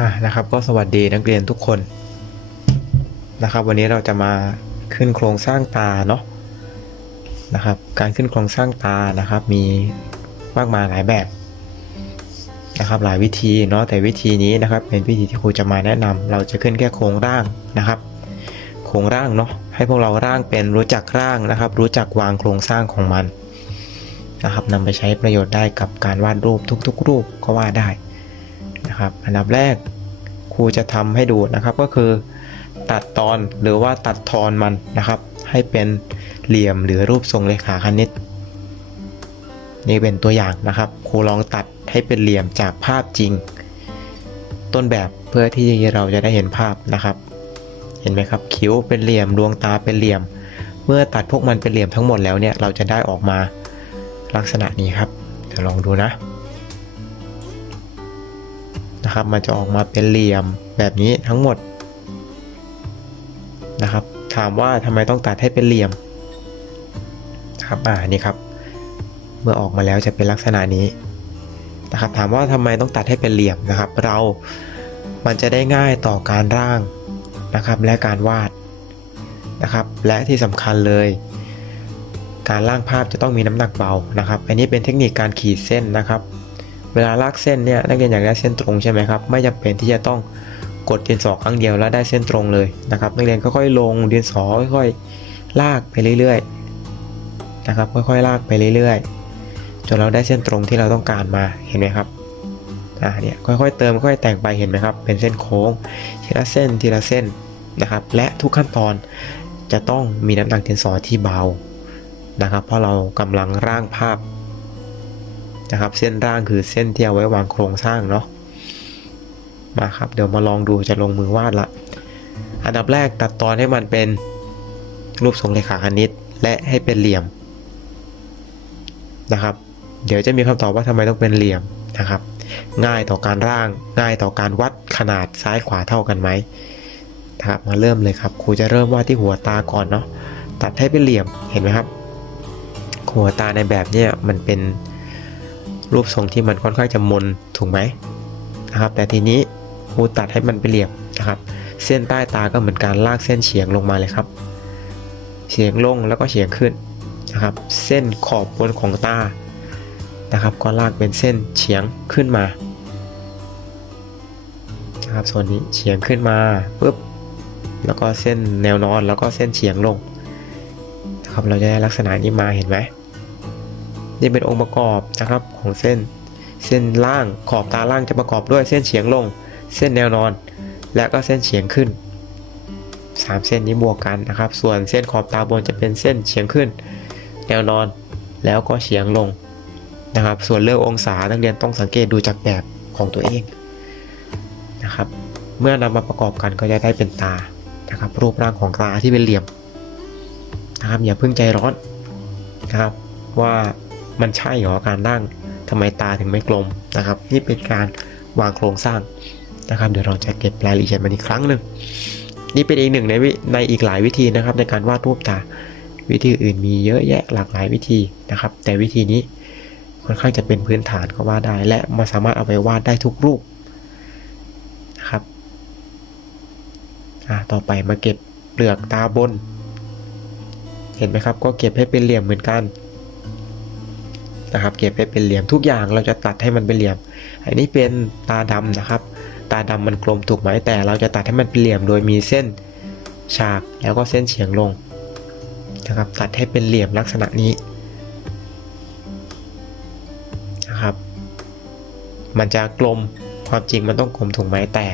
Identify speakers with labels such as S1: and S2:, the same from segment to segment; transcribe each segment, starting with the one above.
S1: อ่านะครับก็สวัสดีนักเรียนทุกคนนะครับ วันนี้เราจะมาขึ้นโครงสร้างตาเนาะนะครับ การขึ้นโครงสร้างตานะครับ มีมากมายหลายแบบนะครับ หลายวิธีเนาะแต่วิธีนี้นะครับ เป็นวิธีที่ครูจะมาแนะนำเราจะขึ้นแค่โครงร่างนะครับ โครงร่างเนาะให้พวกเราร่างเป็นรู้จักร่างนะครับ รู้จักวางโครงสร้างของมันนะครับนำไปใช้ประโยชน์ได้กับการวาดรูปทุกๆ รูปก็วาดได้นะครับ อันดับแรก ครูจะทำให้ดูนะครับก็คือ ตัดตอนหรือว่าตัดทอนมันนะครับ ให้เป็นเหลี่ยมหรือรูปทรงเลขาคณิต นี่เป็นตัวอย่างนะครับครูลองตัดให้เป็นเหลี่ยมจากภาพจริง ต้นแบบเพื่อที่เราจะได้เห็นภาพนะครับ เห็นไหมครับคิ้วเป็นเหลี่ยมดวงตาเป็นเหลี่ยม เมื่อตัดพวกมันเป็นเหลี่ยมทั้งหมดแล้วเนี่ยเราจะได้ออกมาลักษณะนี้ครับเดี๋ยวลองดูนะ นะครับ มันจะออกมาเป็นเหลี่ยมแบบนี้ทั้งหมดนะครับ ถามว่าทำไมต้องตัดให้เป็นเหลี่ยมครับอ่านี่ครับ เมื่อออกมาแล้วจะเป็นลักษณะนี้นะครับ ถามว่าทำไมต้องตัดให้เป็นเหลี่ยมนะครับ เรา มันจะได้ง่ายต่อการร่างนะครับ และการวาดนะครับ และที่สำคัญเลย การร่างภาพจะต้องมีน้ำหนักเบานะครับ อันนี้เป็นเทคนิคการขีดเส้นนะครับ เวลาลากเส้นเนี่ยนักเรียนอยากได้เส้นตรงใช่ไหมครับไม่จำเป็นที่จะต้องกดดินสอครั้งเดียวแล้วได้เส้นตรงเลยนะครับนักเรียนค่อยๆลงดินสอค่อยๆลากไปเรื่อยๆนะครับค่อยๆลากไปเรื่อยๆ จนเราได้เส้นตรงที่เราต้องการมาเห็นไหมครับอ่าเนี่ยค่อยๆเติมค่อยๆแต่งไปเห็นไหมครับเป็นเส้นโค้งทีละเส้นทีละเส้นนะครับและทุกขั้นตอนจะต้องมีน้ำหนักดินสอที่เบานะครับเพราะเรากำลังร่างภาพ นะครับ เส้นร่างคือเส้นที่เอาไว้วางโครงสร้างเนาะมาครับ เดี๋ยวมาลองดูจะลงมือวาดละ อันดับแรกตัดตอนให้มันเป็นรูปทรงเลขาคณิต และให้เป็นเหลี่ยมนะครับ เดี๋ยวจะมีคำตอบว่าทำไมต้องเป็นเหลี่ยมนะครับ ง่ายต่อการร่าง ง่ายต่อการวัดขนาดซ้ายขวาเท่ากันไหมนะครับมาเริ่มเลยครับครูจะเริ่มวาดที่หัวตาก่อนเนาะตัดให้เป็นเหลี่ยมเห็นไหมครับ หัวตาในแบบเนี้ยมันเป็น รูปทรงที่มันค่อนข้างจะมนถูกไหมนะครับแต่ทีนี้ครูตัดให้มันเป็นเหลี่ยมนะครับ เส้นใต้ตาก็เหมือนการลากเส้นเฉียงลงมาเลยครับ เฉียงลงแล้วก็เฉียงขึ้นนะครับ เส้นขอบบนของตานะครับ ก็ลากเป็นเส้นเฉียงขึ้นมานะครับส่วนนี้เฉียงขึ้นมาปุ๊บแล้วก็เส้นแนวนอนแล้วก็เส้นเฉียงลงนะครับเราจะได้ลักษณะนี้มาเห็นไหม นี่เป็นองค์ประกอบนะครับของเส้น เส้นล่างขอบตาล่างจะประกอบด้วยเส้นเฉียงลง เส้นแนวนอน และก็เส้นเฉียงขึ้น 3 เส้นนี้บวกกันนะครับ ส่วนเส้นขอบตาบนจะเป็นเส้นเฉียงขึ้น แนวนอนแล้วก็เฉียงลงนะครับ ส่วนเรื่ององศานักเรียนต้องสังเกตดูจากแบบของตัวเองนะครับ เมื่อนำมาประกอบกันก็จะได้เป็นตานะครับ รูปร่างของตาที่เป็นเหลี่ยมนะครับอย่าเพิ่งใจร้อนนะครับว่า มันใช่หรอการร่างทำไมตาถึงไม่กลมนะครับ นี่เป็นการวางโครงสร้างนะครับ เดี๋ยวเราจะเก็บรายละเอียดมันอีกครั้งหนึ่งนี่เป็นอีกหนึ่งในในอีกหลายวิธีนะครับ ในการวาดรูปตา วิธีอื่นมีเยอะแยะหลากหลายวิธีนะครับ แต่วิธีนี้ค่อนข้างจะเป็นพื้นฐานก็ว่าได้ และมันสามารถเอาไปวาดได้ทุกรูปนะครับต่อไปมาเก็บเปลือกตาบน เห็นไหมครับ ก็เก็บให้เป็นเหลี่ยมเหมือนกัน นะครับ เก็บให้เป็นเหลี่ยมทุกอย่างเราจะตัดให้มันเป็นเหลี่ยม อันนี้เป็นตาดำนะครับ ตาดำมันกลมถูกไหมแต่ เราจะตัดให้มันเป็นเหลี่ยมโดยมีเส้นฉากแล้วก็เส้นเฉียงลงนะครับ ตัดให้เป็นเหลี่ยมลักษณะนี้นะครับ มันจะกลมความจริงมันต้องกลมถูกไหมแต่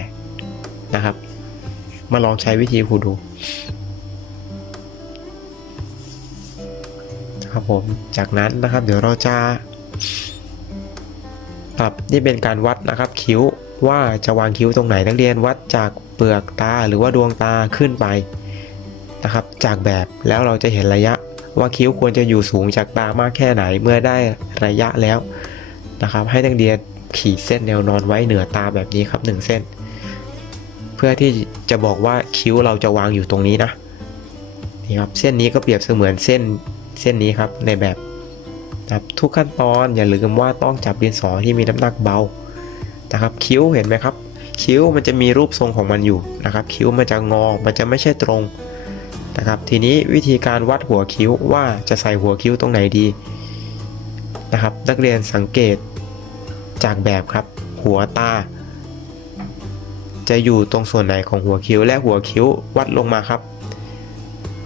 S1: นะครับ มาลองใช้วิธีครูดู ครับผม จากนั้นนะครับเดี๋ยวเราจะปรับนี่เป็นการวัดนะครับคิ้วว่าจะวางคิ้วตรงไหนนักเรียนวัดจากเปลือกตาหรือว่าดวงตาขึ้นไปนะครับ จากแบบแล้วเราจะเห็นระยะว่าคิ้วควรจะอยู่สูงจากตามากแค่ไหนเมื่อได้ระยะแล้วนะครับ ให้นักเรียนขีดเส้นแนวนอนไว้เหนือตาแบบนี้ครับ 1 เส้น เพื่อที่จะบอกว่าคิ้วเราจะวางอยู่ตรงนี้นะนี่ครับเส้นนี้ก็เปรียบเสมือนเส้น เส้นนี้ครับในแบบนะครับทุกขั้นตอนอย่าลืมว่าต้องจับดินสอที่มีน้ำหนักเบานะครับคิ้วเห็นไหมครับ คิ้วมันจะมีรูปทรงของมันอยู่นะครับ คิ้วมันจะงอมันจะไม่ใช่ตรงนะครับ ทีนี้วิธีการวัดหัวคิ้วว่าจะใส่หัวคิ้วตรงไหนดีนะครับ นักเรียนสังเกตจากแบบครับ หัวตา จะอยู่ตรงส่วนไหนของหัวคิ้วและหัวคิ้ววัดลงมาครับ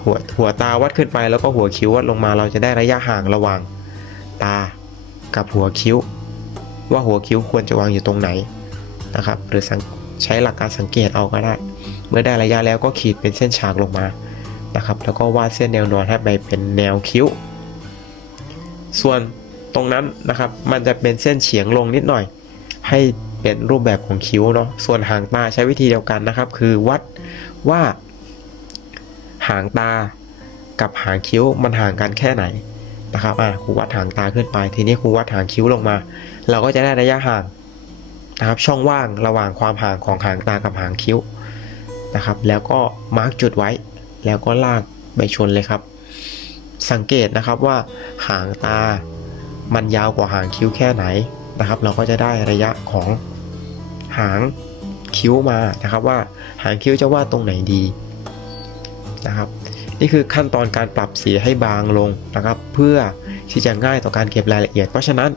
S1: หัวหัวตาวัดขึ้นไปแล้วก็หัวคิ้ววัดลงมาเราจะได้ระยะห่างระหว่าง ตากับหัวคิ้ว ว่าหัวคิ้วควรจะวางอยู่ตรงไหนนะครับ หรือใช้หลักการสังเกตเอาก็ได้ เมื่อได้ระยะแล้วก็ขีดเป็นเส้นฉากลงมานะครับ แล้วก็วาดเส้นแนวนอนให้ไปเป็นแนวคิ้ว ส่วนตรงนั้นนะครับมันจะเป็นเส้นเฉียงลงนิดหน่อย ให้เป็นรูปแบบของคิ้วเนาะส่วนหางตาใช้วิธีเดียวกันนะครับ คือวัดว่า หางตา กับหางคิ้วมันห่างกันแค่ไหนนะครับอะครูวัดหางตาขึ้นไป ทีนี้ครูวัดหางคิ้วลงมา เราก็จะได้ระยะห่างนะครับ ช่องว่างระหว่างความห่างของหางตากับหางคิ้วนะครับ แล้วก็มาร์กจุดไว้ แล้วก็ลากไปชนเลยครับ สังเกตนะครับว่าหางตา มันยาวกว่าหางคิ้วแค่ไหนนะครับ เราก็จะได้ระยะของหางคิ้วมานะครับว่าหางคิ้วจะวาดตรงไหนดี นะครับ นี่คือขั้นตอนการปรับสีให้บางลงนะครับ เพื่อที่จะง่ายต่อการเก็บรายละเอียด เพราะฉะนั้น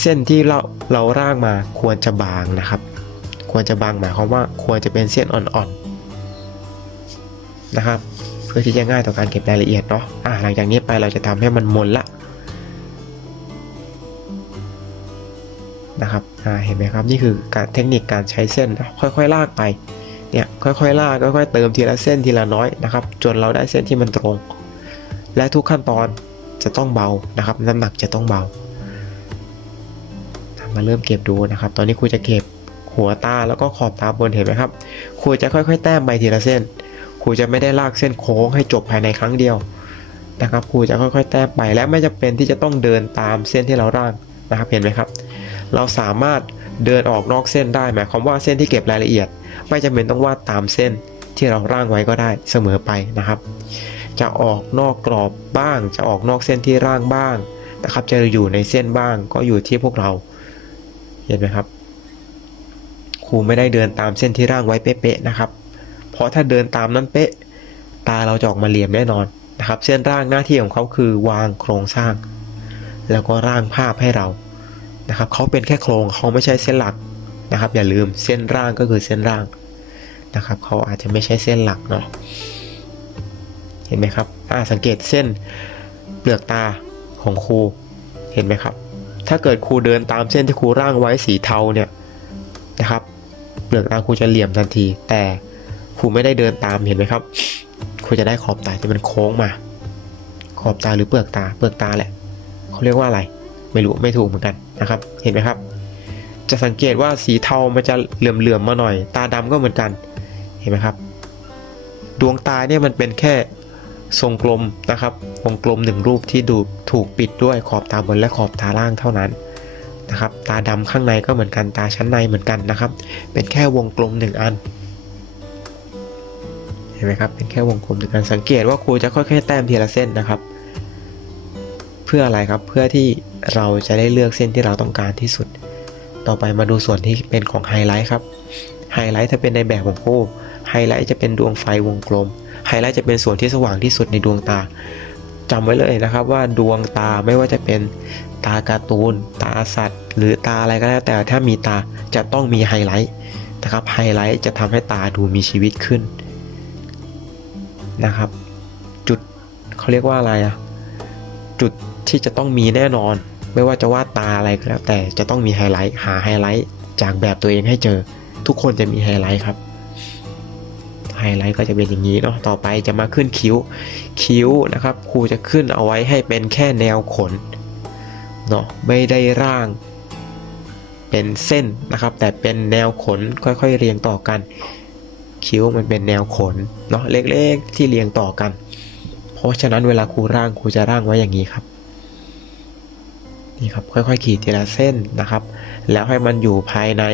S1: เส้นที่เราเราร่างมาควรจะบางนะครับ ควรจะบางหมายความว่าควรจะเป็นเส้นอ่อนๆนะครับ เพื่อที่จะง่ายต่อการเก็บรายละเอียดเนาะอะหลังจากนี้ไปเราจะทำให้มันมนละนะครับเห็นไหมครับ นี่คือการเทคนิคการใช้เส้นค่อยๆ ลากไป เนี่ยค่อยๆลากค่อยๆเติมทีละเส้นทีละน้อยนะครับ จนเราได้เส้นที่มันตรง และทุกขั้นตอนจะต้องเบานะครับ น้ำหนักจะต้องเบา มาเริ่มเก็บดูนะครับ ตอนนี้ครูจะเก็บหัวตาแล้วก็ขอบตาบนเห็นไหมครับครูจะค่อย ๆ แต้มไปทีละเส้นครูจะไม่ได้ลากเส้นโค้งให้จบภายในครั้งเดียวนะครับครูจะค่อยๆ แต้มไปและไม่จำเป็นที่จะต้องเดินตามเส้นที่เราร่างนะครับเห็นไหมครับ เราสามารถเดินออกนอกเส้นได้หมายความว่าเส้นที่เก็บรายละเอียด ไม่จำเป็นต้องวาดตามเส้นที่เราร่างไว้ก็ได้เสมอไปนะครับ จะออกนอกกรอบบ้าง จะออกนอกเส้นที่ร่างบ้างนะครับ จะอยู่ในเส้นบ้างก็อยู่ที่พวกเราเห็นไหมครับครูไม่ได้เดินตามเส้นที่ร่างไว้เป๊ะๆนะครับ เพราะถ้าเดินตามนั้นเป๊ะ ตาเราจะออกมาเหลี่ยมแน่นอนนะครับ เส้นร่างหน้าที่ของเขาคือวางโครงสร้าง แล้วก็ร่างภาพให้เรานะครับเขาเป็นแค่โครงเขาไม่ใช่เส้นหลัก นะครับ อย่าลืมเส้นร่างก็คือเส้นร่างนะครับ เขาอาจจะไม่ใช่เส้นหลักเนาะเห็นไหมครับอ่าสังเกตเส้นเปลือกตาของครูเห็นไหมครับ ถ้าเกิดครูเดินตามเส้นที่ครูร่างไว้สีเทาเนี่ยนะครับ เปลือกตาครูจะเหลี่ยมทันที แต่ครูไม่ได้เดินตามเห็นไหมครับครูจะได้ขอบตาที่มันโค้งมา ขอบตาหรือเปลือกตาเปลือกตาแหละเขาเรียกว่าอะไร ไม่รู้ไม่ถูกเหมือนกันนะครับ เห็นไหมครับ จะสังเกตว่าสีเทามันจะเหลื่อมๆมาหน่อย ตาดำก็เหมือนกันเห็นไหมครับ ดวงตาเนี่ยมันเป็นแค่ทรงกลมนะครับวงกลมหนึ่งรูปที่ดูถูกปิดด้วยขอบตาบนและขอบตาล่างเท่านั้นนะครับ ตาดำข้างในก็เหมือนกันตาชั้นในเหมือนกันนะครับ เป็นแค่วงกลมหนึ่งอันเห็นไหมครับเป็นแค่วงกลมหนึ่งอันสังเกตว่าครูจะค่อยๆแต้มทีละเส้นนะครับ เพื่ออะไรครับเพื่อที่เราจะได้เลือกเส้นที่เราต้องการที่สุด ต่อไปมาดูส่วนที่เป็นของไฮไลท์ครับ ไฮไลท์ถ้าเป็นในแบบของครูไฮไลท์จะเป็นดวงไฟวงกลม ไฮไลท์จะเป็นส่วนที่สว่างที่สุดในดวงตาจำไว้เลยนะครับว่าดวงตาไม่ว่าจะเป็นตาการ์ตูน ตาสัตว์ หรือตาอะไรก็แล้วแต่ถ้ามีตาจะต้องมีไฮไลท์นะครับ ไฮไลท์จะทำให้ตาดูมีชีวิตขึ้นนะครับ จุดเขาเรียกว่าอะไรอะจุดที่จะต้องมีแน่นอน ไม่ว่าจะวาดตาอะไรก็แล้วแต่จะต้องมีไฮไลท์หาไฮไลท์จากแบบตัวเองให้เจอ ทุกคนจะมีไฮไลท์ครับไฮไลท์ก็จะเป็นอย่างนี้เนาะต่อไปจะมาขึ้นคิ้ว คิ้วนะครับครูจะขึ้นเอาไว้ให้เป็นแค่แนวขนเนาะไม่ได้ร่าง เป็นเส้นนะครับ แต่เป็นแนวขนค่อยๆเรียงต่อกัน คิ้วมันเป็นแนวขนเนาะเล็กๆที่เรียงต่อกัน เพราะฉะนั้นเวลาครูร่างครูจะร่างไว้อย่างนี้ครับ นี่ครับค่อยๆขีดทีละเส้นนะครับ แล้วให้มันอยู่ภายใน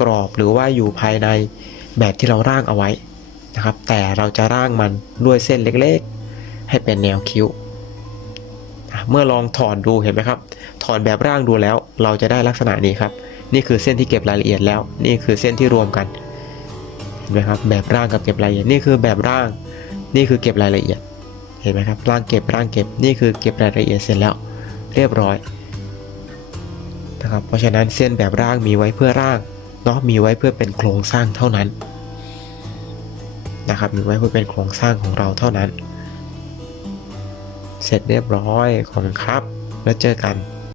S1: กรอบหรือว่าอยู่ภายในแบบที่เราร่างเอาไว้นะครับ แต่เราจะร่างมันด้วยเส้นเล็กๆ ให้เป็นแนวคิ้ว เมื่อลองถอนดูเห็นไหมครับ ถอนแบบร่างดูแล้วเราจะได้ลักษณะนี้ครับ นี่คือเส้นที่เก็บรายละเอียดแล้ว นี่คือเส้นที่รวมกันเห็นไหมครับแบบร่างกับเก็บรายละเอียดนี่คือแบบร่าง นี่คือเก็บรายละเอียด เห็นไหมครับร่างเก็บร่างเก็บนี่คือเก็บรายละเอียดเสร็จแล้ว เรียบร้อย นะครับ เพราะฉะนั้นเส้นแบบร่างมีไว้เพื่อร่างเนาะมีไว้เพื่อเป็นโครงสร้างเท่านั้นนะครับมีไว้เพื่อเป็นโครงสร้างของเราเท่านั้น เสร็จเรียบร้อยขอบคุณครับ แล้วเจอกัน